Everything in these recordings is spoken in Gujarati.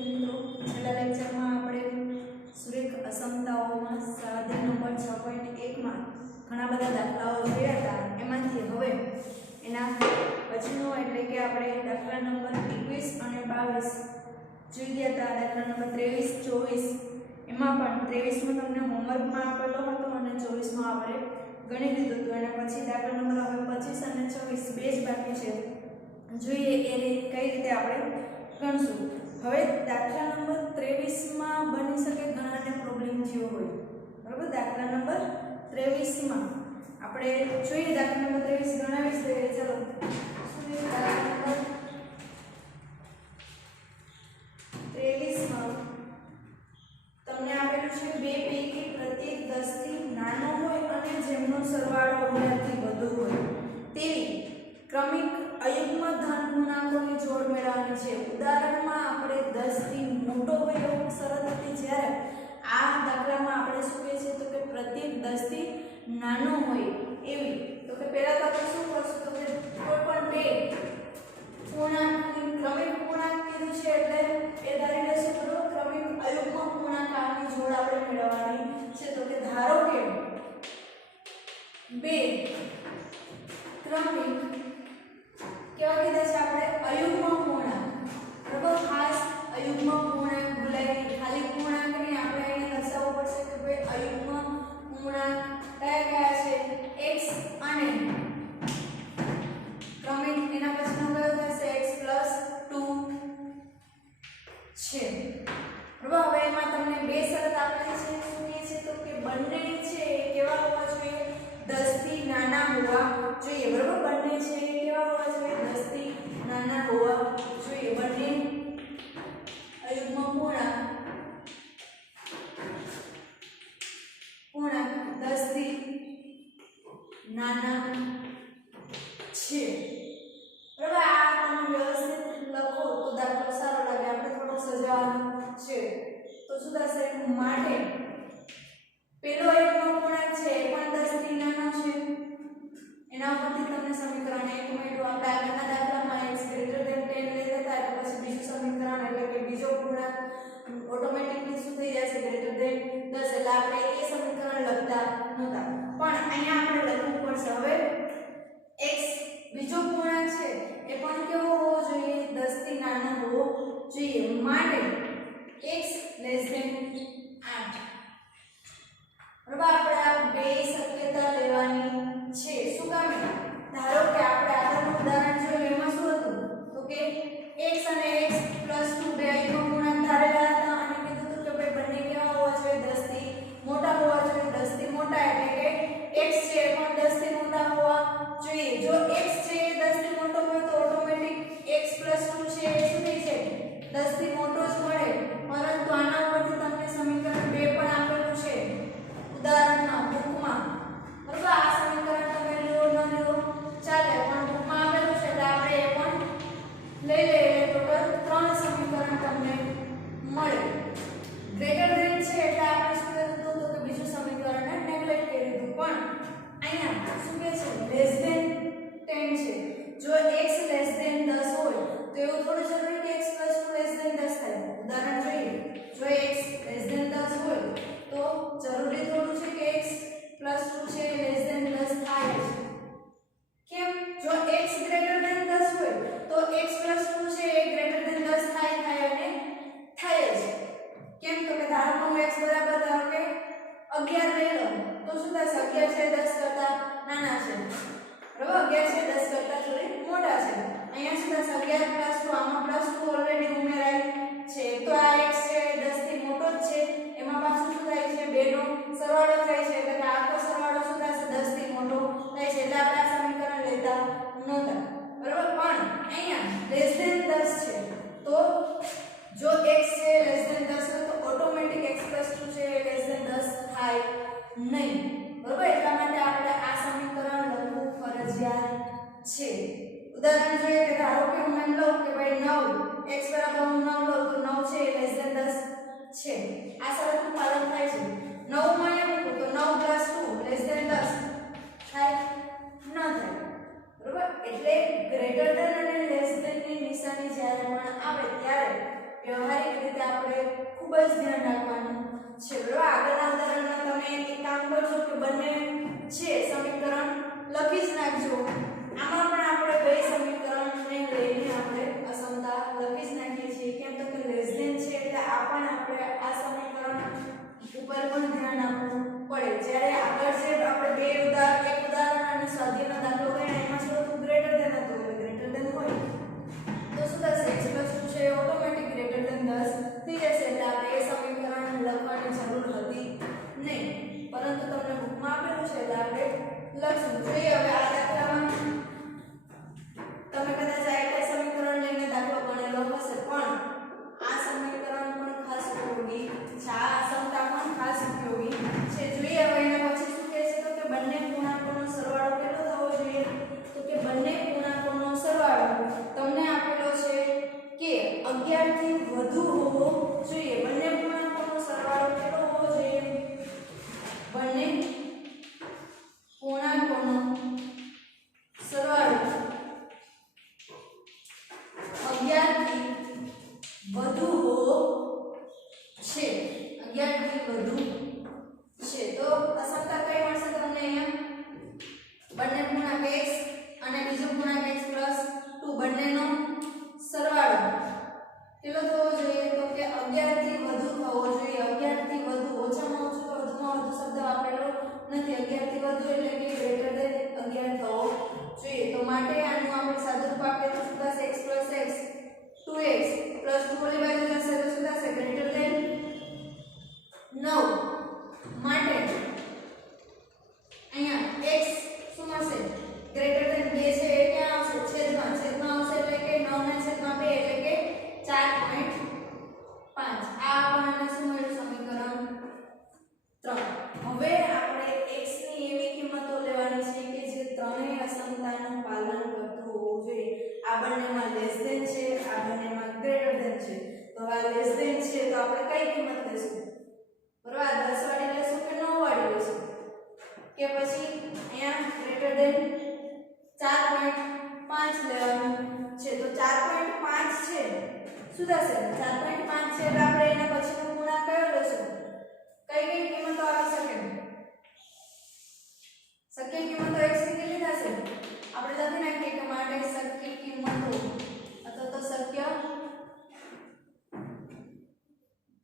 વિદ્યાર્થી મિત્રો, છેલ્લા લેક્ચરમાં આપણે સુરેખ અસમતાઓમાં સ્વાધ્યાય નંબર 6.1 માં ઘણા બધા દાખલાઓ જોયા હતા. એમાંથી હવે એના પછીનો એટલે કે આપણે દાખલા નંબર 21 અને 22 જોઈ ગયા હતા. દાખલા નંબર 23, 24 એમાં પણ 23 માં તમને હોમવર્કમાં આપેલો હતો અને 24 માં આપણે ગણી લીધું હતું. અને પછી દાખલા નંબર હવે 25 અને 26 બે જ બાકી છે. જોઈએ એ કઈ રીતે આપણે ગણશું. હવે દાખલા નંબર 23 માં બની શકે ઘણાને પ્રોબ્લેમ જેવો હોય. બરાબર, દાખલા નંબર 23 માં આપણે જોઈએ દાખલા નંબર 23 ગણાવી દઈએ. ચલો શું છે દાખલા નંબર 23 માં તમને આપેલું છે બે પૈકી પ્રત્યેક 10 થી નાનો હોય અને જેમનો સરવાળો 11 થી વધુ હોય તેવી ક્રમિક અયુગ્મ ધન પૂર્ણાંકોની જોડ મેળવવાની છે. ઉદાહરણમાં આપણે 10 થી મોટો હોય એવું શરત હતી, જ્યારે આ દાખલામાં આપણે શું કહે છે તો કે પ્રત્યેક 10 થી નાનો હોય એવી. તો કે પહેલા તો આપણે શું કરશું તો કે કોઈ પણ બે પૂર્ણાંક ક્રમિક પૂર્ણાંક કીધું છે એટલે એ ધારી લેશું તો ક્રમિક અયુગ્મ પૂર્ણાંકની જોડ આપણે મેળવવાની છે. તો કે ધારો કે બે ક્રમિક કેવા કીધા છે આપણે અયુગ્મ પૂર્ણાંક. બરાબર, ખાસ અયુગ્મ પૂર્ણાંક ભૂલાય નહીં. ખાલી પૂર્ણાંક નહીં, આપણે એને દર્શાવવું પડશે કે ભાઈ અયુગ્મ પૂર્ણાંક કયા કયા છે x અને ક્રમિક એના પછીનો કયો થશે x + 2 છે. બરાબર, હવે એમાં તમને બે શરત આપેલી છે. શું કહે છે તો કે બંને છે કેવા હોવા જોઈએ 10 થી નાના હોવા જોઈએ. બરાબર, બંને છે કેવા હોવા જોઈએ 10 થી નાના હોવા જોઈએ. બંને અયુગ્મ પૂર્ણાંક 10 થી નાના છે. બરાબર, આ તમે વ્યવસ્થિત લખો તો દાખલો સારો લાગે. આપણે થોડો સજાવવાનો છે. તો શું થશે માટે પેલો અયુગ્મ પૂર્ણાંક છે એ પણ 10 થી નાનો છે. એના ઉપરથી તમને સમીકરણ 1 મળ્યું. આપણે આગળના દાખલામાં x > 10 લેતા હતા એટલે પછી બીજું સમીકરણ એટલે કે બીજો પૂર્ણાંક ઓટોમેટિકલી શું થઈ જશે > 10. એટલે આપણે એ સમીકરણ લખતા નહોતા, પણ અહીંયા આપણે લખવું પડશે. હવે x બીજો પૂર્ણાંક છે એ પણ કેવો હોવો જોઈએ 10 થી નાનો હોવો જોઈએ. માટે x <8. બરાબર, આપણે આ બે શક્યતા લેવાની છે. શું કામ? ધારો કે આપણે આગળનું ઉદાહરણ જોયું એમાં શું હતું તો કે x અને x + 2 બે અયુગ્મ પૂર્ણાંક ધારેલા હતા અને કીધું હતું કે ભાઈ બંને કેવા હોવા જોઈએ 10 થી મોટા હોવા જોઈએ. 10 થી મોટા એટલે કે x છે એ પણ 10 થી મોટા હોવા જોઈએ. જો x છે એ 10 થી મોટો હોય તો ઓટોમેટિક x + 2 છે એ શું થઈ જાય 10 થી મોટો જ મળે. પરંતુ આના ઉપરથી તમને સમીકરણ 2 પણ આપેલું છે ઉદાહરણમાં બુકમાં. બરાબર, આ સમીકરણ તમે લો ન લો ચાલે, પણ બુકમાં આપેલું છે એટલે આપણે એ પણ લઈ લઈએ. ટોટલ 3 સમીકરણ તમને મળે. ગ્રેટર ધેન છે એટલે આપણે શું કર્યું તો કે બીજું સમીકરણને નેગ્લેક્ટ કરી દીધું. પણ અહીંયા શું કહે છે લેસ ધેન 10 છે. જો x < 10 હોય તો એવું થોડું જરૂરી કે x + 2 < 10 થાય. ઉદાહરણ જોઈએ, જો x < 10 હોય તો જરૂરી થોડું છે કે x + 2 છે < 10 થાય છે. કેમ? જો x < 10 હોય તો x + 2 છે એ < 10 થાય અને થાય જ. કેમ? તો કે ધારો કે હું x બરાબર ધારો કે 11 લઈ લઉં તો શું થશે 11 છે 10 કરતા નાના છે. બરાબર, 11 છે 10 કરતા થોડી મોટા છે. અહીંયા શું થશે 11 + 2 આમાં +2 ઓલરેડી ઉમેરાય છે. તો આ x છે 10 થી મોટો જ છે. એમાં પાછું શું થાય છે 2 નો સરવાળો થાય છે એટલે કે આખો સરવાળો શું થશે 10 થી મોટો થાય છે. એટલે આપણે આ સમીકરણ લેતા નહોતા. બરાબર, પણ અહીંયા < 10 છે તો જો x છે < 10 હોય તો ઓટોમેટિક x + 2 છે < 10 થાય નહીં. બરાબર, એટલા માટે આપણે આ સમીકરણ લખવું ફરજિયાત છે. ઉદાહરણ જોઈએ કે ધારો કે હું એમ લઉં કે ભાઈ 9 x બરાબર હું 9 લઉં તો 9 છે < 10 છે. આ શરતનું પાલન થાય છે. 9 માં એમ મૂકું તો 9 + 2 < 10 થાય ન થાય. બરાબર, એટલે ગ્રેટર ધેન અને લેસ ધેન ની નિશાની જ્યારે પણ આવે ત્યારે વ્યવહારિક રીતે આપણે ખૂબ જ ધ્યાન રાખવાનું છે બરાબર આગળના ઉદાહરણમાં તમે એક કામ કરજો કે બંને છે સમીકરણ લખી જ નાખજો આમાં પણ આપણે બે સમીકરણને લઈને આપણે અસમતા લખી જ નાખીએ છીએ કેમ તો કે લેસ ધેન છે એટલે આ પણ આપણે આ સમીકરણ ઉપર પણ ધ્યાન આપવું પડે જ્યારે આગળ જે આપણે એક ઉદાહરણ અને સ્વાધ્યાયનો દાખલો ગણ્યા એમાં શું હતું ગ્રેટર ધેન હતું એટલે ગ્રેટર ધેન હોય તો શું થશે x + 2 છે ઓટોમેટિક ગ્રેટર ધેન 10 થઈ જશે એટલે આપણે એ સમીકરણ લખવાની જરૂર હતી નહીં પરંતુ તમને બુકમાં આપેલું છે એટલે આપણે લખશું જોઈએ હવે આ દાખલામાં તમે કદાચ આ એક સમીકરણ લઈને દાખલો ગણેલો હશે પણ આ સમીકરણ પણ ખાસ ઉપયોગી છે આ અસમતા પણ ખાસ ઉપયોગી છે જોઈએ હવે એના પછી શું કહે છે તો કે બંને પૂર્ણાંકોનો સરવાળો કેટલો થવો જોઈએ તો કે બંને પૂર્ણાંકોનો સરવાળો તમને આપેલો છે કે 11 થી વધુ હોવો જોઈએ બંને પૂર્ણાંકોનો સરવાળો કેટલો હોવો જોઈએ બંને પૂર્ણાંકોનો સરવાળો 11 થી વધુ હોવો છે 11 થી વધુ છે તો અસમતા કઈ મળશે તમને અહીંયા બંને પૂર્ણાંક x અને બીજો પૂર્ણાંક x + 2 બંનેનો સરવાળો કેટલો થવો જોઈએ તો કે 11 થી વધુ થવો જોઈએ 11 થી વધુ ઓછામાં ઓછું તો વધુમાં વધુ શબ્દ વાપરેલો નથી 11 થી વધુ એટલે કે ગ્રેટર ધેન 11 થવો જોઈએ તો માટે આનું આપણે સાદુરૂપ આપીએ તો શું થશે x + x 2x + 2 ઓલી બાજુ જશે તો શું થશે ગ્રેટર ધેન 9 માટે અહીંયા x શું મળશે ગ્રેટર ધેન 2 છે એ ક્યાં આવશે છેદમાં આવશે એટલે કે 9 ના છેદમાં 2 એટલે કે 4.5 આ આપણને શું મળ્યું સમીકરણ 3 હવે આપણે x ની એવી કિંમતો લેવાની છે કે જે ત્રણેય અસમતાનું પાલન કરતું હોવું જોઈએ આ બંનેમાં લેસ ધેન છે આ બંનેમાં ગ્રેટર ધેન છે તો આ લેસ ધેન છે તો આપણે કઈ કિંમત લેશું બરાબર 10 વાળી લેશું કે 9 વાળી લેશું કે પછી અહીંયા ગ્રેટર ધેન 4.5 લેવાનું છે તો 4.5 છે શું થશે 4.5 છે એટલે આપણે એના પછીનો પૂર્ણાંક કયો લેશું કઈ કિંમતો આવી શકે શક્ય કિંમતો x ની કેટલી થશે આપણે લખી નાખીએ કે માટે શક્ય કિંમતો અથવા તો શક્ય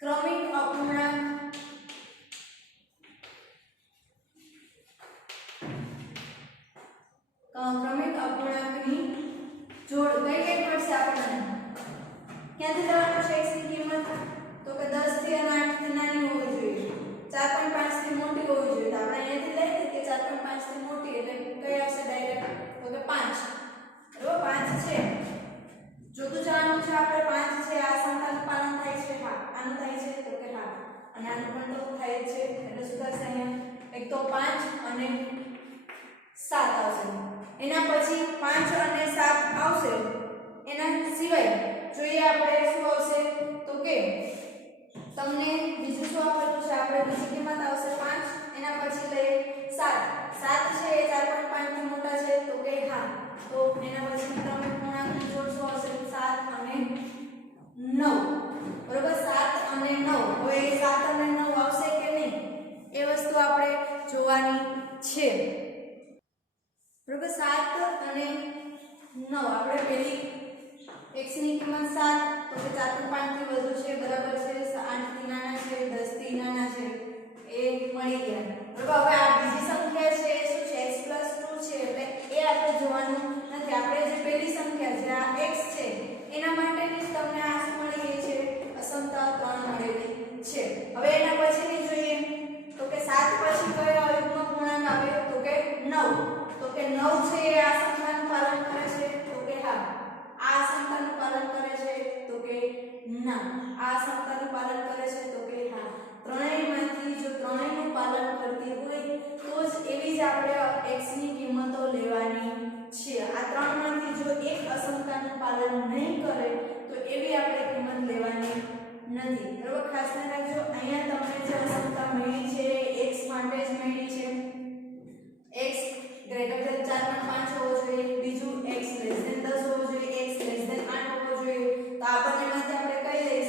ક્રમિક અપૂર્ણાંક અપૂર્ણાંકની જોડ કઈ મળશે આપણને ક્યાંથી લેવાનું છે x ની કિંમત તો કે 10 થી અને 8 થી નાની હોવી જોઈએ 4.5 થી મોટી હોવી જોઈએ તો આપણે અહીંયાથી લઈએ કે 4.5 થી મોટી એટલે કઈ આવશે ડાયરેક્ટ તો કે 5 બરોબર 5 છે જોતું જવાનું છે આપણે 5 છે આ સંખ્યાનું પાલન થાય છે હા આનું થાય છે તો કે હા અને આનું પણ તો થાય છે એટલે શું થશે અહીંયા એક તો 5 અને 7 આવશે એના પછી 5 અને 7 આવશે એના સિવાય જોઈએ આપણે શું આવશે તો કે તમને બીજું શું આપેલું છે આપણે બીજી કિંમત આવશે 5 એના પછી લઈએ 7 છે એ 4.5 થી મોટા છે તો કે હા તો એના પછી તમે પૂર્ણાંકની જોડ શું આવશે 7 અને 9 બરોબર 7 અને 9 હવે 7 અને 9 આવશે કે નહીં એ વસ્તુ આપણે જોવાની છે બરોબર 7 અને 9 આપણે પેલી x ની કિંમત 7 તો કે 4.5 થી વધુ છે બરાબર છે 8 થી નાના છે 10 થી નાના છે એ મળી ગયા બરાબર હવે આ બીજી સંખ્યા છે એ શું છે x + 2 છે એટલે એ આપણે જોવાનું નથી આપણે જે પહેલી સંખ્યા છે આ x છે એના માટેની જ તમને આ શું મળી ગઈ છે અસમતા 3 મળેલી છે હવે એના પછીની જોઈએ તો કે 7 પછી કયો યુગ્મ પૂર્ણાંક આવે તો કે 9 તો કે 9 છે એ આ સંખ્યાનું પાલન કરે છે તો કે હા આ સંખ્યાનું પાલન કરે છે તો કે ના આ સંખ્યાનું પાલન કરે છે તો કે હા ત્રણેયમાંથી જો ત્રણેયનું પાલન કરતી હોય તો જ એવી જ આપણે x ની કિંમતો લેવાની છે આ ત્રણમાંથી જો એક અસમતાનું પાલન નહીં કરે તો એવી આપણે કિંમત લેવાની નથી બરાબર ખાસ ધ્યાન રાખજો અહીંયા તમને જે અસમતા મળી છે x માટે જ મળી છે x ગ્રેટર ધેન 4.5 હોવો જોઈએ બીજું x લેસ ધેન 10 હોવો જોઈએ x લેસ ધેન 8 હોવો જોઈએ તો આ બંનેમાંથી આપણે કઈ લઈ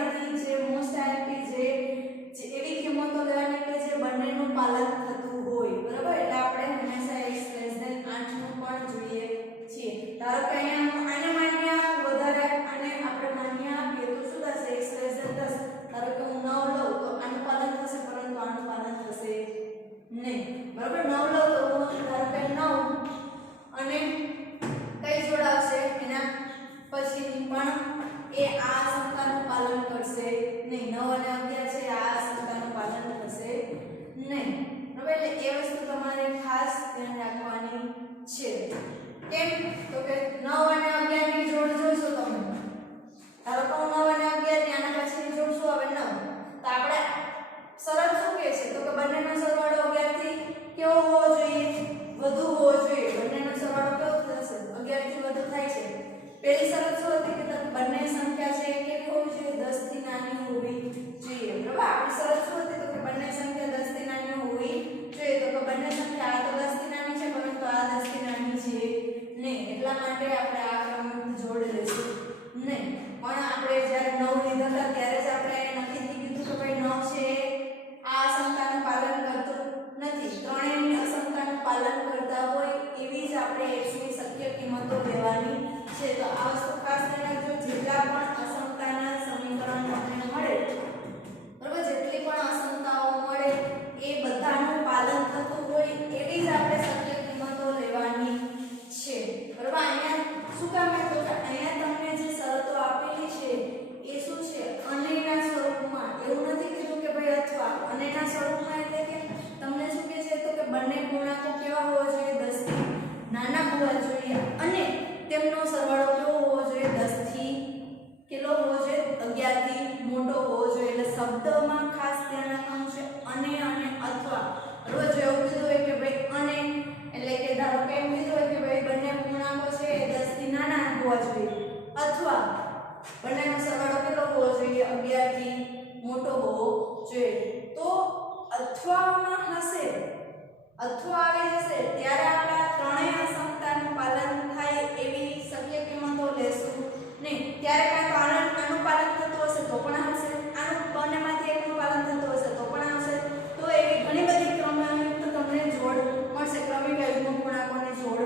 એમાંથી જે મોસ્ટ આઈએમપી જે એવી કિંમતો લેવાની કે જે બંનેનું પાલન થતું હોય, બરાબર. એટલે આપણે હંમેશા x <8 નું પણ જોઈએ છીએ. ધારો કે અહીંયા આને માન્ય વધારે અને આપણે માન્ય આપીએ તો શું થશે? x 10. ધારો કે હું 9 લઉં તો આનું પાલન થશે, પરંતુ આનું પાલન થશે નહીં, બરાબર. 9 લઉં તો હું ધારો કે 9 અને કઈ જોડાવશે એના પછી પણ એ આ સંખ્યાનું પાલન કરશે નહીં. 9 અને 11 છે, આ સંખ્યાનું પાલન કરશે નહીં, બરાબર. એટલે એ વસ્તુ તમારે ખાસ ધ્યાન રાખવાની છે. કેમ? તો કે 9 અને 11 ની જોડ જોઈશું તમે. ધારો કે 9 અને 11 ની આના પછીની જોડ શું આવે? 9. તો આપણે શરત શું કહે છે? તો કે બંનેનો સરવાળો 11 થી કેવો હોવો જોઈએ? વધુ હોવો જોઈએ. બંનેનો સરવાળો કેવો થશે? 11 થી વધુ થાય છે. પહેલી શરત શું હતી કે બંને સંખ્યા છે એ કેવી હોવી જોઈએ? 10 થી નાની હોવી જોઈએ, બરાબર. આપણી શરત શું હતી? તો કે બંને સંખ્યા 10 થી નાની હોવી જોઈએ. તો કે બંને સંખ્યા આ તો 10 થી નાની છે, પરંતુ આ 10 થી નાની છે નહીં, એટલા માટે આપણે આ ક્રમયુક્ત જોડ લેશું નહીં. પણ આપણે જ્યારે 9 લીધા હતા ત્યારે જ આપણે નક્કી કીધું કે ભાઈ 9 છે આ અસંખ્યાનું પાલન કરતું નથી. ત્રણેયની અસંખ્યાનું પાલન કરતા હોય એવી જ આપણે x ની શક્ય કિંમતો લેવાની છે. તો આ વસ્તુ ખાસ ધ્યાન રાખજો. જેટલા પણ અસંખ્યાના સમીકરણ તમને મળે, બરાબર, જેટલી પણ અસંખ્યાઓ મળે એ બધાનું પાલન થતું હોય એવી જ આપણે શક્ય કિંમતો લેવાની છે, બરાબર. અહીંયા શું કામ છે? તો કે અહીંયા તમને જે શરતો આપેલી છે એ શું છે? અનેના સ્વરૂપમાં. એવું નથી કીધું કે ભાઈ અથવા. અનેના સ્વરૂપમાં એટલે કે તમને શું કહે છે? તો કે બંને પૂર્ણાંકો કેવા હોવા જોઈએ? 10 થી નાના હોવા જોઈએ અને તેમનો સરવાળો કેવો હોવો જોઈએ? 10 થી કેટલો હોવો જોઈએ? 11 થી મોટો હોવો જોઈએ. એટલે શબ્દમાં ખાસ ધ્યાન રાખવાનું છે અને અથવા. બરાબર. જો એવું કીધું હોય કે ભાઈ અને એટલે કે ધારો કે એમ કીધું હોય કે ભાઈ બંને પૂર્ણાંકો છે એ 10 થી નાના હોવા જોઈએ અથવા બંનેનો સરવાળો કેટલો હોવો જોઈએ? 11 થી મોટો હોવો જોઈએ. તો અથવામાં હશે, અથવા આવી જશે ત્યારે આપણે આ ત્રણેય અસંખ્યાનું પાલન થાય એવી શક્ય કિંમતો લેશું નહીં. ત્યારે કાંઈ આનું પાલન થતું હશે તો પણ આવશે, આનું બંનેમાંથી એકનું પાલન થતું હશે તો પણ આવશે. તો એવી ઘણી બધી ક્રમયુક્ત તમને જોડ મળશે, ક્રમિક યુગ્મ પૂર્ણાંકોની જોડ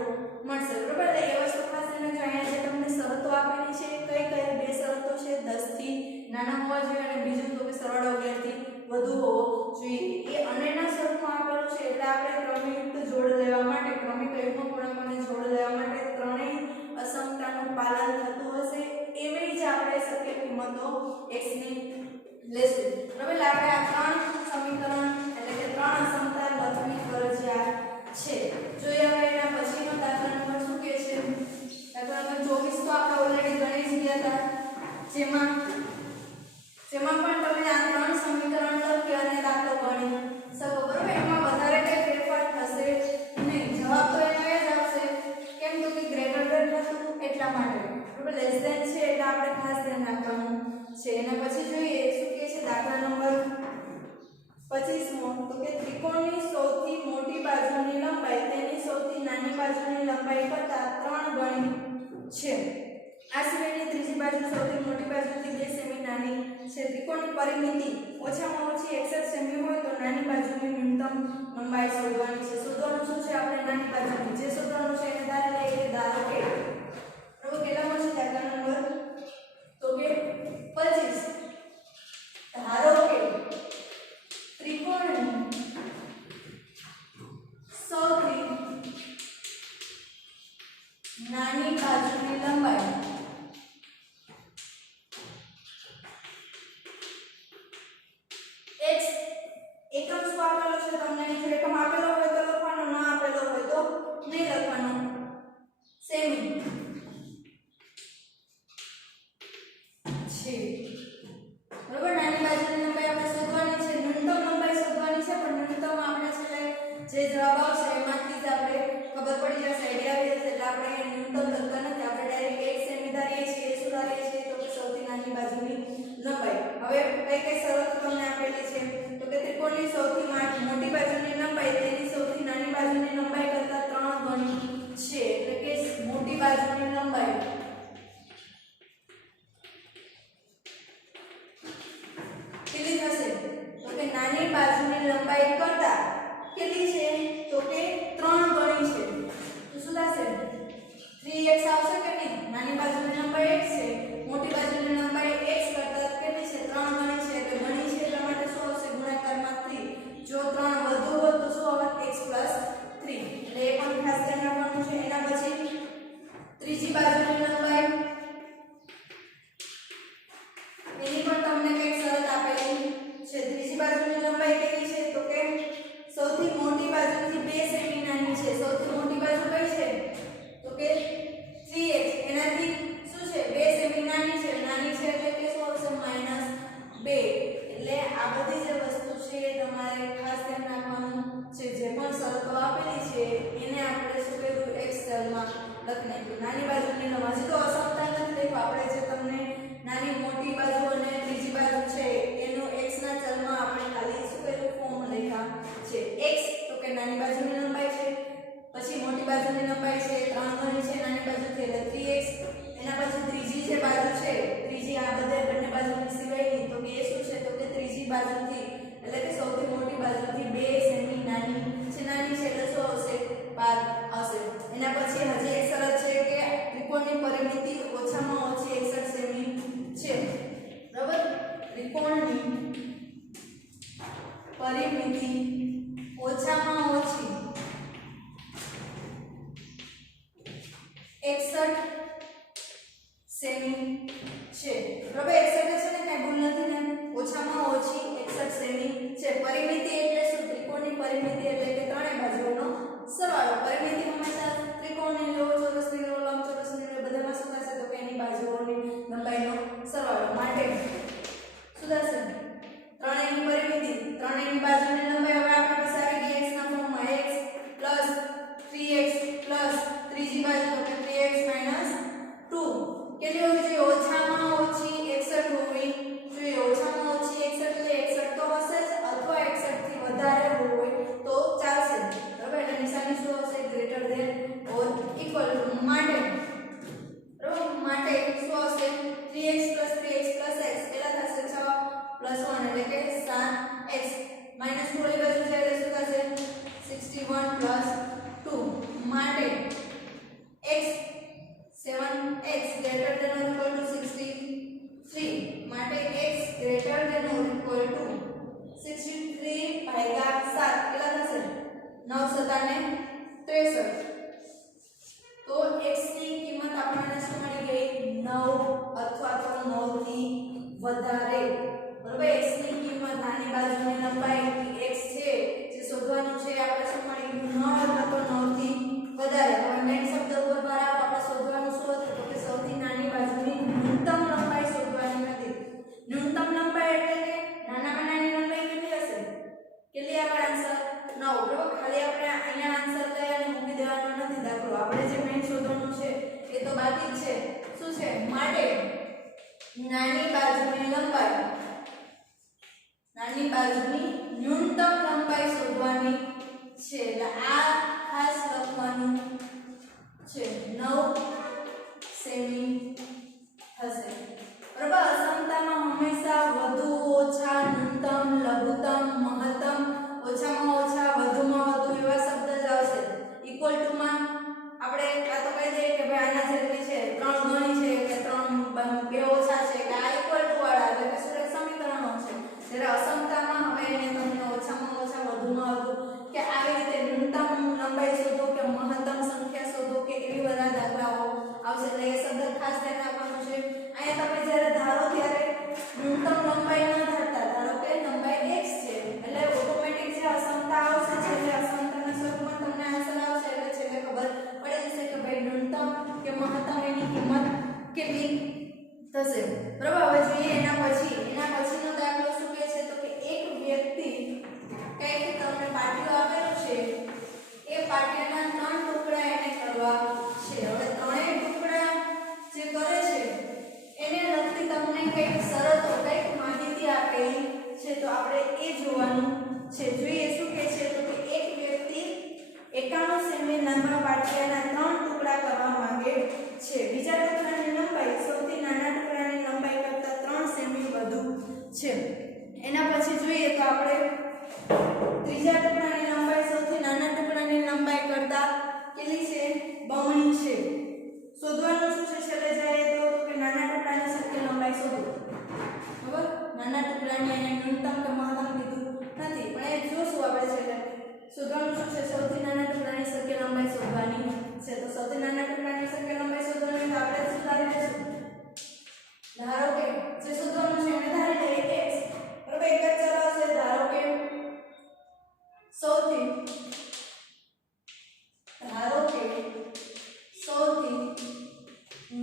મળશે, બરાબર. એટલે એ વસ્તુ ખાસ ધ્યાન રાખજો. અહીંયા જે તમને શરતો આપેલી છે કઈ કઈ બે શરતો છે? 10 થી નાના હોવા જોઈએ અને બીજું તો કે સરવાળો 11 થી વધુ હોવો જોઈએ. એ અનેના સ્વરૂપમાં આપેલું છે. એટલે આપણે ક્રમયુક્ત જોડ લેવા માટે, ક્રમિક યુગ્મ પૂર્ણાંકોની જોડ લેવા માટે ત્રણેય અસંખ્યાનું પાલન થતું હશે એવી જ આપણે શક્ય કિંમતો x ની લેશું, બરાબર. એટલે આપણે આ ત્રણ સમીકરણ એટલે કે ત્રણ અસંખ્યા લખવી ફરજિયાત છે. જોઈએ હવે એના પછીનો દાખલા નંબર શું કહે છે? દાખલા નંબર 24 તો આપણે ઓલરેડી ગણી જ ગયા હતા, જેમાં પણ તમે આ ત્રણ સમીકરણ લખી અને દાખલો ગણી શકો, બરાબર. એમાં વધારે કઈ ફેરફાર થશે નહીં. જવાબ તો એનો જ આવશે. કેમ? તો કે ગ્રેટર ધેન હતું એટલા માટે, બરાબર. લેસ ધેન છે એટલે આપણે ખાસ ધ્યાન રાખવાનું છે. એના પછી જોઈએ શું કહે છે દાખલા નંબર 25મો. તો કે ત્રિકોણની સૌથી મોટી બાજુની લંબાઈ તેની સૌથી નાની બાજુની લંબાઈ કરતાં 3 ગણી છે. આ સિવાયની ત્રીજી બાજુ સૌથી મોટી બાજુથી 2 સેમી નાની છે. ત્રિકોણની પરિમિતિ ઓછામાં ઓછી 61 સેમી હોય તો નાની બાજુની ન્યૂનતમ લંબાઈ શોધવાની છે. શોધવાનું શું છે? આપણે નાની બાજુની જે શોધવાનું છે એને ધારી લઈએ કે ધારો કે કેટલામાં છે દાખલા નંબર? તો કે 25. ધારો કે ત્રિકોણની સૌથી નાની બાજુની લંબાઈ x એકમ શું આપેલો છે તમને? જો એકમ આપેલો હોય તો લખવાનો, ના આપેલો હોય તો નહીં લખવાનો. સેમી છે, બરોબર. નાની બાજુની લંબાઈ આપણે શોધવાની છે, ન્યૂનતમ લંબાઈ શોધવાની છે, પણ ન્યૂનતમ આપણે છે જે જવાબ આવશે એમાંથી જ આપણે ખબર પડી જશે, આઈડિયા આવી જશે. એટલે આપણે ન્યૂનતમ લખતા નથી, આપણે ડાયરેક્ટ 1 સેમી ધારીએ છીએ. શું ધારીએ છીએ? તો કે સૌથી નાની બાજુની લંબાઈ. હવે કઈ શરતો તમને આપેલી છે? તો કે ત્રિકોણની સૌથી મોટી બાજુની લંબાઈ તેની સૌથી નાની બાજુની લંબાઈ કરતાં 3 ગણી છે. એટલે કે મોટી બાજુની લંબાઈ લખી નાખ્યું. નાની બાજુની લંબાઈ હજી તો અસમતા નથી લખ્યું આપણે, જે તમને નાની મોટી બાજુ અને ત્રીજી બાજુ છે એનો x ના ચલમાં આપણે ખાલી શું કર્યું ફોર્મ લખ્યા છે. x તો કે નાની બાજુની લંબાઈ છે, પછી મોટી બાજુની લંબાઈ છે 3 ગણી છે નાની બાજુથી એટલે 3x, એના પછી ત્રીજી જે બાજુ છે ત્રીજી આ બંને બાજુની સિવાયની તો કે એ શું છે તો કે ત્રીજી બાજુથી એટલે કે સૌથી મોટી બાજુથી 2 સેમી નાની છે એટલે શું આવશે 12 આવશે. એના પછી હજી એક શરત છે કે ત્રિકોણની પરિમિતિ ઓછામાં ઓછી 61 સેમી છે. બરાબર, ત્રિકોણની પરિમિતિ ઓછામાં ઓછી 61 સેમી છે. બરાબર, 61 છે ને કઈ ભૂલ નથી ને, ઓછામાં ઓછી 61 સેમી છે. પરિમિતિ એટલે શું? ત્રિકોણની પરિમિતિ એટલે કે ત્રણેય બાજુઓનો સરવાળો. પરિમિતિ હંમેશા ત્રિકોણની લો, ચોરસની લો, લંબચોરસની લો બધામાં શું થશે તો કે એની બાજુઓની લંબાઈનો સરવાળો. માટે શું થશે? ત્રણેયની પરિમિતિ, ત્રણેયની બાજુની લંબાઈ હવે આપણી પાસે આવી ગઈ x ના ફોર્મમાં x 3x ત્રીજી બાજુ તો કે 3x 2 કેટલી હોવી જોઈએ? ઓછામાં ઓછી 61 હોવી જોઈએ. ઓછામાં ઓછી 61 એટલે 61 તો હશે જ, અથવા 61 થી વધારે હોય તો ચાલશે. બરાબર, એટલે નિશાની શું હશે? Greater than or equal to. માટે બરાબર, માટે શું હશે? 3x x પેલા થશે 6 + 1 એટલે કે 7x -2 ઓલી બાજુ છે એટલે શું થશે? 61 + 2. માટે x 7x greater than or equal to 63. માટે x greater than or equal to 63 ભાગ્યા 7 કેટલા થશે? 9 × 7 = 63. તો x ની કિંમત આપણને શું મળી ગઈ? 9 અથવા તો 9 થી વધારે. બરાબર, x ની કિંમત નાની બાજુની લંબાઈ x છે જે શોધવાનું છે આપણે શું મળી ગયું? 9 અથવા તો 9 થી વધારે. હવે મેઇન શબ્દ ઉપર દ્વારા આપણે શોધવાનું શું હતું તો કે સૌથી નાની બાજુની ન્યૂનતમ લંબાઈ શોધવાની હતી. ન્યૂનતમ લંબાઈ એટલે કે નાનામાં નાની લંબાઈ કેટલી હશે? કેટલી આવે આન્સર? 9. બરાબર, ખાલી આપણે અહીંયા આન્સર લઈ અને મૂકી દેવાનો નથી દાખલો. આપણે જે મેઇન શોધવાનું છે એ તો બાકી જ છે. શું છે? માટે નાની બાજુની લંબાઈ, નાની બાજુની ન્યૂનતમ લંબાઈ શોધવાની છે. એટલે આ ખાસ લખવાનું છે 9 સેમી થશે. બરાબર, અસમતામાં હંમેશા વધુ ઓછા, ન્યૂનતમ, લઘુત્તમ, મહત્તમ, ઓછામાં ઓછા, વધુમાં વધુ એવા શબ્દ જ આવશે. ઇક્વલ ટુ માં આપણે આ તો કહી દઈએ કે ભાઈ આના જેટલી છે 3 ગણી છે કે 3 બે ઓછા છે કે આ ઇક્વલ ટુ વાળા એટલે કે સુરેખ સમીકરણો છે. જ્યારે અસમતામાં હવે એને તમને ઓછામાં ઓછા, વધુમાં વધુ કે આવી રીતે ન્યૂનતમ લંબાઈ શોધો કે મહત્તમ સંખ્યા શોધો કે એવી બધા દાખલાઓ આવશે. એટલે એ શબ્દ ખાસ ધ્યાન રાખવાનું છે. અહીંયા તમે જ્યારે ધારો ત્યારે ન્યૂનતમ લંબાઈ ન ધારતા, ધારો કે લંબાઈ x છે એટલે ઓટોમેટિક જે અસમતા આવશે છે એટલે અસમતાના સ્વરૂપમાં તમને આન્સર આવશે એટલે છેલ્લે ખબર પડી જશે કે ભાઈ ન્યૂનતમ કે મહત્તમ એની કિંમત કેટલી થશે. બરાબર, હવે જોઈએ એના પછીનો દાખલો શું કહે છે તો કે એક વ્યક્તિ કંઈક તમને પાટિયો આપેલો છે, એ પાટિયાના 3 ટુકડા એને કરવા છે. હવે ત્રણેય ટુકડા જે કરે છે એને લગતી તમને કંઈક શરતો, કંઈક માહિતી આપેલી છે તો આપણે એ જોવાનું છે. જોઈએ શું કહે છે તો કે એક વ્યક્તિ 91 સેમી લાંબા પાટિયાના 3 ટુકડા કરવા માંગે છે. બીજા ટુકડાની લંબાઈ સૌથી નાના ટુકડાની લંબાઈ કરતાં 3 સેમી વધુ છે. એના પછી જોઈએ તો આપણે ત્રીજા ટુકડાની લંબાઈ સૌથી નાના ટુકડાની લંબાઈ કરતાં કેટલી છે? બમણી છે. શોધવાનું શું છે? છેલ્લે જાય તો કે નાના ટુકડાની શક્ય લંબાઈ શોધો. બરાબર, નાના ટુકડાની એને ન્યૂનતમ કે મહત્તમ કીધું નથી પણ એ જોશું આપણે છેલ્લે. શોધવાનું શું છે? સૌથી નાના ટુકડાની શક્ય લંબાઈ શોધવાની છે. તો સૌથી નાના ટુકડાની શક્ય લંબાઈ શોધવાની તો આપણે શું ધારી લઈશું? ધારો કે જે શોધવાનું છે એને ધારી લઈએ x. બરાબર, એક જ ચલ હશે. ધારો કે સૌથી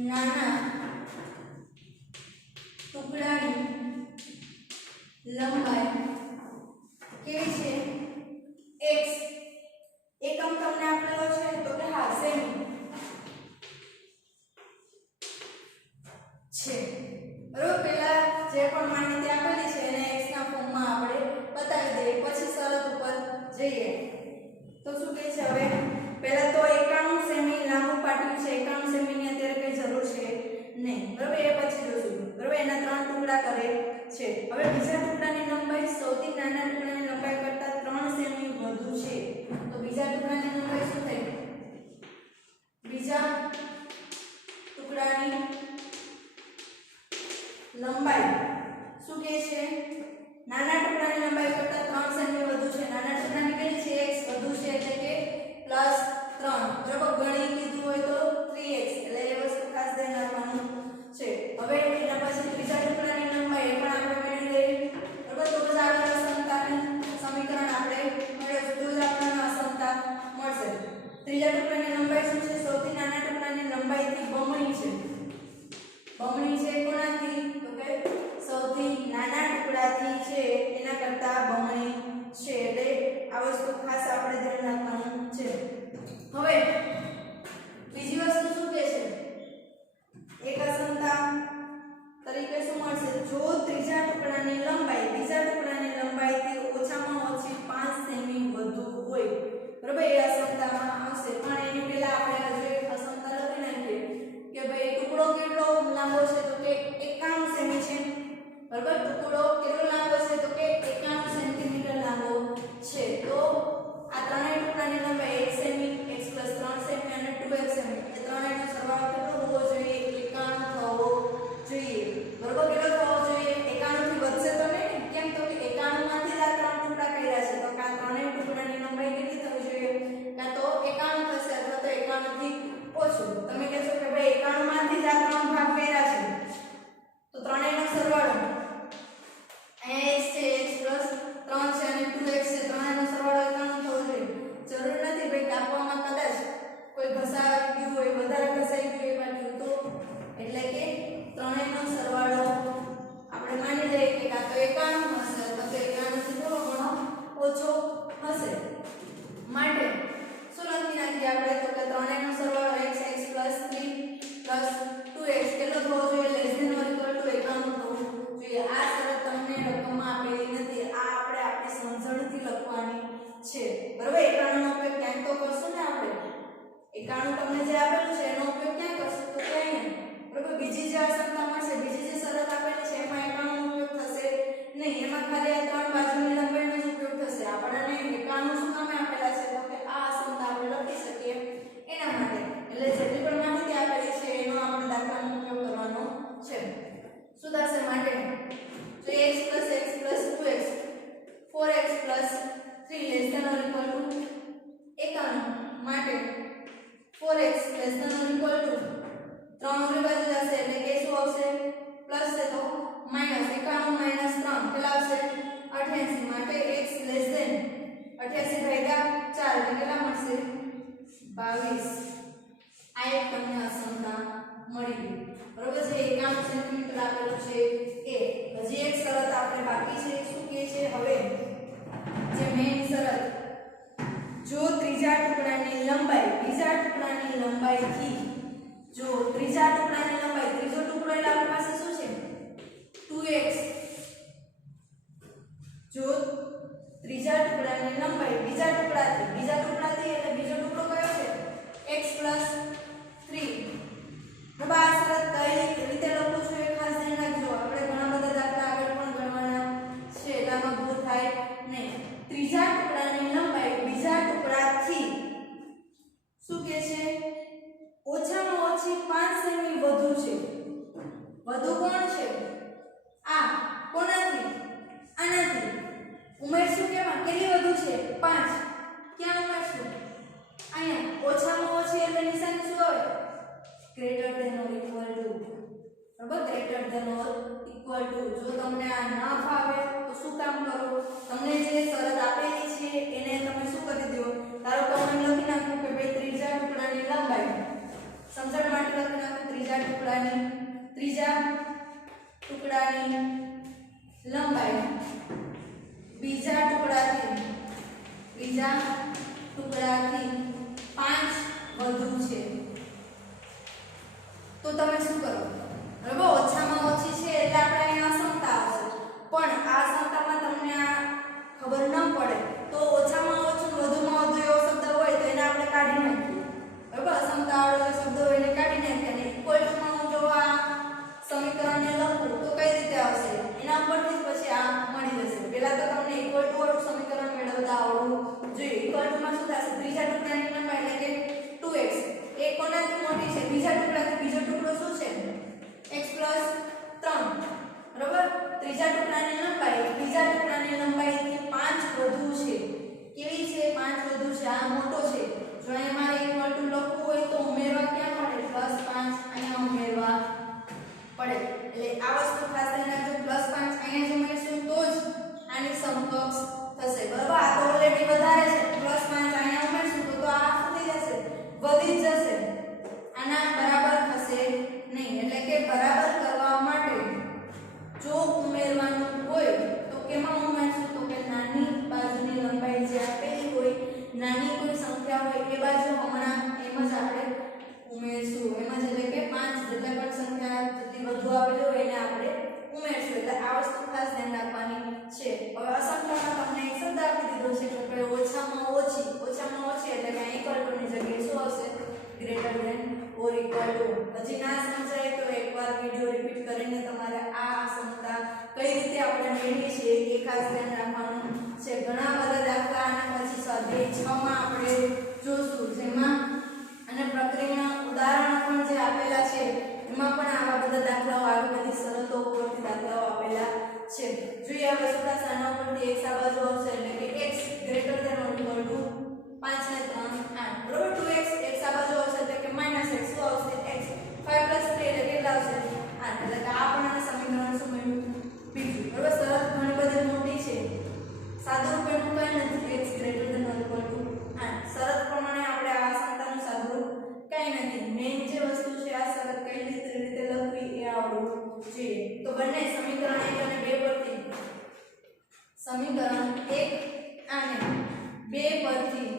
નાના ટુકડાની લંબાઈ કેવી છે? x. એકમ તમને આપેલો છે તો કે હા સેમી. તો શું કહે છે હવે પહેલા તો 91 સેમી લાંબુ પાટિયું છે 91 સેમી ની અત્યારે કઈ જરૂર છે નહીં બરાબર એ પછી જોશું બરાબર એના 3 ટુકડા કરે છે હવે બીજા ટુકડાની લંબાઈ સૌથી નાના ટુકડાની લંબાઈ કરતા 3 સેમી વધુ છે તો બીજા ટુકડાની લંબાઈ શું થઈ બીજા ટુકડાની લંબાઈ શું કહે છે નાના ટુકડાની લંબાઈ કરતા 3 સેમી વધુ છે નાના ટુકડાની કેટલી છે x વધુ છે એટલે કે +3 બરાબર ગણી કીધું હોય તો 3x એટલે એ વસ્તુ ખાસ ધ્યાન રાખવાનું છે હવે એના પછી ત્રીજા ટુકડાની લંબાઈ એ પણ આપણે મેળવી લઈએ બરાબર તો જ આગળ અસમતાનું સમીકરણ આપણે મેળવીશું તો જ આપણને અસમતા મળશે ત્રીજા ટુકડાની લંબાઈ શું છે સૌથી નાના ટુકડાની લંબાઈથી બમણી છે કોનાથી તો કે સૌથી નાના ટુકડાથી છે એના કરતા બમણી છે એટલે આ વસ્તુ ખાસ આપણે ધ્યાન રાખવાનું છે હવે બીજી વસ્તુ શું કહે છે એક અસમતા તરીકે શું મળશે જો ત્રીજા ટુકડાની લંબાઈ બીજા ટુકડાની લંબાઈથી ઓછામાં ઓછી 5 સેમી વધુ હોય બરાબર એ અસમતામાં આવશે પણ એની પહેલા આપણે હજુ એક અસમતા લખી નાખીએ કે ભાઈ ટુકડો કેટલો લાંબો છે તો કે 91 સેમી છે બરાબર ટુકડો કેટલો લાંબો છે તો કે 91 સેન્ટીમીટર લાંબો છે તો આ ત્રણેય ટુકડાની લંબાઈ 1 સેમી x + 3 સેમી અને 2x સેમી એ ત્રણેયનો સરવાળો કેટલો હોવો જોઈએ 91 થવો જોઈએ બરાબર કેટલો થવો જોઈએ 91 થી વધશે તો નહીં કેમ તો કે 91 માંથી જ આ ત્રણ ટુકડા કર્યા છે તો આ ત્રણેય ટુકડાની લંબાઈ કેટલી થવી જોઈએ કાં તો 91 થશે અથવા તો 91 થી ઓછું તમે કહેશો કે ભાઈ 91 માંથી જ આ ત્રણ ભાગ કર્યા છે તો ત્રણેયનો સરવાળો અહીંયા x છે x + 3 છે અને 2x છે ત્રણેયનો સરવાળો 91 થવો જોઈએ જરૂર નથી ભાઈ કાપવામાં કદાચ કોઈ ઘસાઈ ગયું હોય વધારે ઘસાઈ ગયું એ પાછું તો એટલે કે ત્રણેયનો સરવાળો આપણે માની લઈએ કે કાં તો 91 હશે અથવા તો 91 થી થોડો ઘણો ઓછો હશે માટે શું લખી નાખીએ આપણે તો કે ત્રણેયનો સરવાળો x x + 3 + 2x કેટલો થવો જોઈએ less than or equal to 91 થવું જોઈએ આ શરત તમને રકમમાં આપેલી નથી આ આપણે આપણી સમજણથી લખવાની છે બરાબર 91 નો ઉપયોગ ક્યાંક તો કરશું ને આપણે 91 તમને જે આપેલું છે એનો ઉપયોગ ક્યાં કરશું તો ક્યાંય નહીં બરાબર બીજી જે અસમતા મળશે બીજી જે શરત આપેલી છે એમાં 91 નો ઉપયોગ થશે નહીં એમાં ખાલી આ ત્રણ બાજુની લંબાઈનો જ ઉપયોગ થશે આપણને 91 શું કામે આપેલા છે તો કે આ અસમતા આપણે લખી શકીએ એના માટે એટલે જેટલી પણ માહિતી આપેલી છે એનો આપણે દાખલાનો ઉપયોગ કરવાનો છે શું થશે માટે તો x + x + 2x 4x + 3 less than or equal to 91 માટે 4x less than or equal to 3 ઓલી બાજુ જશે એટલે કે શું આવશે પ્લસ છે તો માઈનસ 91 - 3 કેટલા આવશે 88 માટે x લેસ ધેન 88 ભાગ્યા 4 એટલે કેટલા મળશે 22 આ એક તમને અસમતા મળી ગઈ બરોબર છે 91 સેન્ટીમીટર આપેલું છે એ હજી એક શરત આપણે બાકી છે શું કહે છે હવે જે મેઈન શરત જો ત્રીજા ટુકડાની લંબાઈ બીજા ટુકડાની લંબાઈથી જો ત્રીજા ટુકડાની લંબાઈ ત્રીજો ટુકડો એટલે આપણી પાસે શું છે 2x જો ત્રીજા ટુકડાની લંબાઈ બીજા ટુકડાથી એટલે બીજો ટુકડો કયો છે x + 3 હવે આ શરત કઈ રીતે લખું છું એ ખાસ ધ્યાન રાખજો આપણે ઘણા બધા દાખલા આગળ પણ ગણવાના છે એટલામાં ભૂલ થાય નહીં ત્રીજા ટુકડાની લંબાઈ બીજા ટુકડાથી શું કહે છે ઓછામાં ઓછી 5 સેમી વધુ છે વધુ કોણ છે આ કોનાથી આનાથી ઉમેરશું કેમાં કેટલી વધુ છે 5 ક્યાં ઉમેરશું અહીંયા ઓછામાં ઓછી એટલે નિશાની શું આવે greater than or equal to બરાબર greater than or equal to જો તમને આ ના ફાવે તો શું કામ કરો તમને જે શરત આપેલી છે એને તમે શું કરી દો ધારો કે મને લખી નાખો કે ભાઈ ત્રીજા ટુકડાની લંબાઈ સમજણ માટે લખી નાખો ત્રીજા ટુકડાની લંબાઈ બીજા ટુકડાથી 5 વધુ છે તો તમે શું કરો બરાબર ઓછામાં ઓછી છે એટલે આપણે અહીંયા અસમતા આવશે પણ આ અસમતામાં તમને આ ખબર ન પડે તો ઓછામાં ઓછું વધુમાં વધુ એવો શબ્દ છે, આ મોટો છે. જો અહીંયા મારે ઇક્વલ ટુ લખવું હોય તો ઉમેરવા ક્યાં પડે? +5 અહીંયા ઉમેરવા પડે. એટલે આ વસ્તુ ખાસ ધ્યાન રાખજો. +5 અહીંયા જો ઉમેરશું તો જ આની સમકક્ષ થશે. બરાબર? આ તો ઓલરેડી વધારે છે. +5 અહીંયા ઉમેરશું તો આ શું થઈ જશે? વધી જ જશે. આના બરાબર થશે નહીં. એટલે કે બરાબર કરવા માટે જો ઉમેરવાનું હોય તો કેમાં ઉમેરશું? તો કે નાની બાજુની લંબાઈ જે આપેલી હોય, નાની કોઈ સંખ્યા હોય એ બાજુ હમણાં એમ જ આપણે ઉમેરશું. એમ જ એટલે કે 5 જેટલા પણ સંખ્યા જેટલી વધુ આપેલી હોય એને આપણે ઉમેરશું. એટલે આ વસ્તુ ખાસ ધ્યાન રાખવાની છે. હવે અસંખ્યામાં તમને એક શબ્દ આપી દીધો છે કે ભાઈ ઓછામાં ઓછી. ઓછામાં ઓછી એટલે કે ઇક્વલ ટુ ની જગ્યાએ શું આવશે? Greater than or equal to. હજી ના સમજાય તો એકવાર વિડિયો રિપીટ કરીને તમારે આ સમતા કઈ રીતે આપણે મેળવી છે એ ખાસ ધ્યાન રાખવાનું છે. ઘણા બધા દાખલા અને પછી સ્વાધ્યાય 6 માં આપણે જોશું, જેમાં અને પ્રક્રિયાના ઉદાહરણો પણ જે આપેલા છે એમાં પણ આવા બધા દાખલાઓ, આવી બધી શરતો ઉપરથી દાખલાઓ આપેલા છે. જોઈએ હવે થોડા સાના ઉપરથી x આ બાજુ આવશે એટલે કે x greater than or equal to 5 ને 3 8. બરોબર? 2x x આ બાજુ આવશે એટલે કે -x શું આવશે? x 5 + 3 એટલે કેટલા આવશે? 8. એટલે કે આ પણ આના સમીકરણ શું મળ્યું? બીજું. બરોબર? શરત ઘણી બધી મોટી છે. સાદુરૂપ એનું કંઈ નથી. x greater than or equal to 8. શરત પ્રમાણે આપણે આ સંખ્યાનું સાદુરૂપ કંઈ નથી. મેઇન જે વસ્તુ છે આ શરત કઈ રીતે લખવી એ આવડવું જોઈએ. તો બંને સમીકરણ 1 અને 2 પરથી સમીકરણ 1 અને 2 પરથી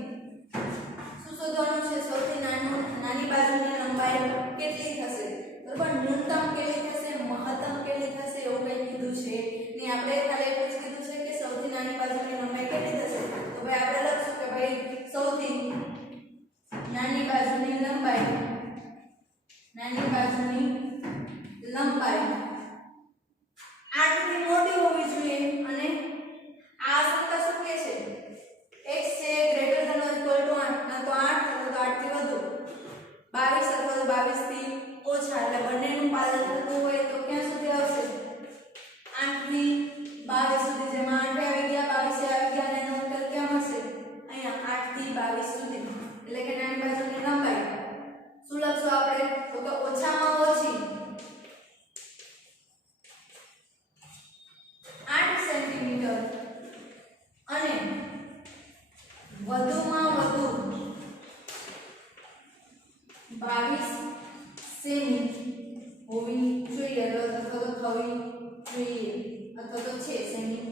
શું શોધવાનું છે? સૌથી નાની બાજુની લંબાઈ કેટલી થશે? બરાબર? ન્યૂનતમ કેટલી થશે? મહત્તમ કેટલી થશે? એવું કંઈ કીધું છે ને આપણે ખાલી એટલું જ કીધું છે કે સૌથી નાની બાજુની લંબાઈ કેટલી થશે. તો ભાઈ આપણે લખશું કે ભાઈ સૌથી નાની બાજુની લંબાઈ 8 થી મોટી હોવી જોઈએ. અને આ સંખ્યા શું કહે છે? x છે greater than or equal to 8. ના તો 8 અથવા તો 8 થી વધુ, 22 અથવા તો 22 થી ઓછા. એટલે બંનેનું પાલન થતું હોય તો ક્યાં સુધી આવશે? 8 થી 22 સુધી. જેમાં 8 આવી ગયા, 22 આવી ગયા, અને એનો ઉત્તર ક્યાં મળશે? અહીંયા 8 થી 22 સુધી. એટલે કે નાની બાજુની લંબાઈ શું લખશું આપણે? તો કે ઓછામાં ઓછી 8 સેન્ટીમીટર અને વધુમાં વધુ 22 સેમી હોવી જોઈએ. અથવા તો થવી જોઈએ, અથવા તો છે સેમી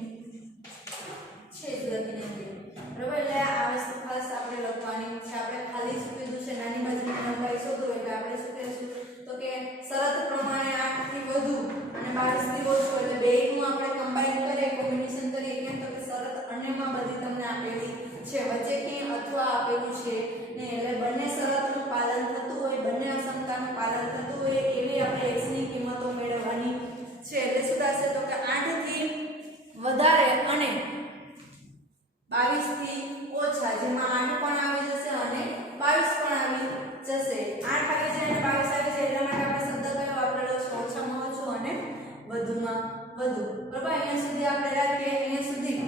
છે જ લખીને. બરાબર? એટલે આ વસ્તુ ખાસ આપણે લખવાની છે. આપણે ખાલી શું કીધું છે? નાની બાજુની લંબાઈ શોધો. એટલે આપણે શું કહીશું? તો કે શરત પ્રમાણે 8 થી વધુ અને 22 થી ઓછું. એટલે બેયનું આપણે કમ્બાઈન કરીએ, કોમ્બિનેશન કરીએ. કેમ? તો કે શરત અન્યમાં બધી તમને આપેલી છે, વચ્ચે ક્યાંય અથવા આપેલું છે નહીં. એટલે બંને શરતનું પાલન થતું હોય, બંને અસમતાનું પાલન થતું હોય એવી આપણે x ની કિંમતો મેળવવાની છે. એટલે શું થશે? તો કે 8 થી વધારે અને 22 થી ઓછા. જેમાં 8 પણ આવી જશે અને 22 પણ આવી જશે. 8 આવી જાય અને 22 આવી જાય એટલા માટે આપણે શબ્દ કયો વાપરેલો છે? ઓછામાં ઓછું અને વધુમાં વધુ. બરાબર? અહીંયા સુધી આપણે રાખીએ. અહીંયા સુધી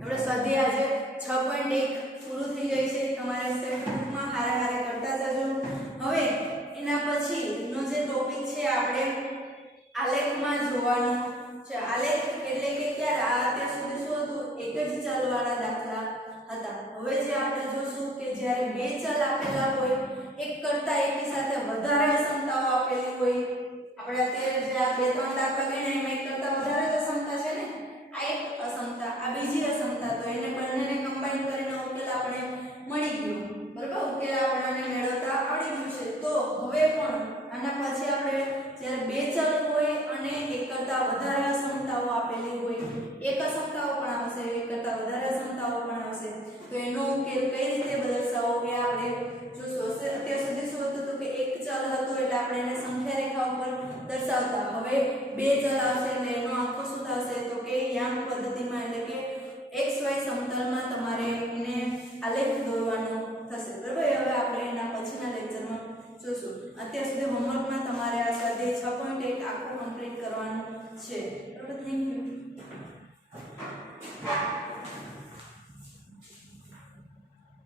આપણે સ્વાધ્યાય આજે 6.1 પૂરું થઈ જાય છે. તમારે સેટમાં હારે કરતા જજો. હવે એના પછીનો જે ટોપિક છે આપણે આલેખમાં જોવાનું છે. આલેખ એટલે કે ક્યારે? અત્યાર સુધી શું હતું? એક જ ચલવાળા દાખલા હતા. હવે જે આપણે જોશું કે જ્યારે બે ચલ આપેલા હોય, એક કરતા એકી સાથે વધારે અસમતાઓ આપેલી હોય. આપણે અત્યારે જે આ 2-3 દાખલા ગણ્યા એમાં એક કરતા વધારે જ અસમતા છે ને? આ એક અસમતા, આ બીજી અસમતા. તો એને બંનેને કમ્બાઈન કરીને ઉકેલ આપણે મળી ગયો. બરાબર? ઉકેલ આપણને મેળવતા આવડી ગયું છે. તો હવે પણ આના પછી આપણે જ્યારે બે ચલ હોય અને એક કરતા વધારે અસમતાઓ આપેલી હોય, એક અસમતાઓ પણ આવશે, એક કરતા વધારે અસમતાઓ પણ આવશે. તો એનો ઉકેલ કઈ રીતે દર્શાવવો એ આપણે જોશું. અત્યાર સુધી શું હતું? તો કે એક ચલ હતું એટલે આપણે એને સંખ્યા રેખા ઉપર દર્શાવતા. હવે બે ચલ આવશે એટલે એનો આખો શું થશે? તો કે યામ પદ્ધતિમાં એટલે કે xy સમતલમાં તમારે એને આલેખ દોરવાનો થશે. બરાબર? હવે આપણે એના પછીના લેક્ચરમાં જોશું. અત્યાર સુધી હોમવર્કમાં તમારે આ સ્વાધ્યાય 6.1 આખું કમ્પ્લીટ કરવાનું છે. બરાબર? Thank you.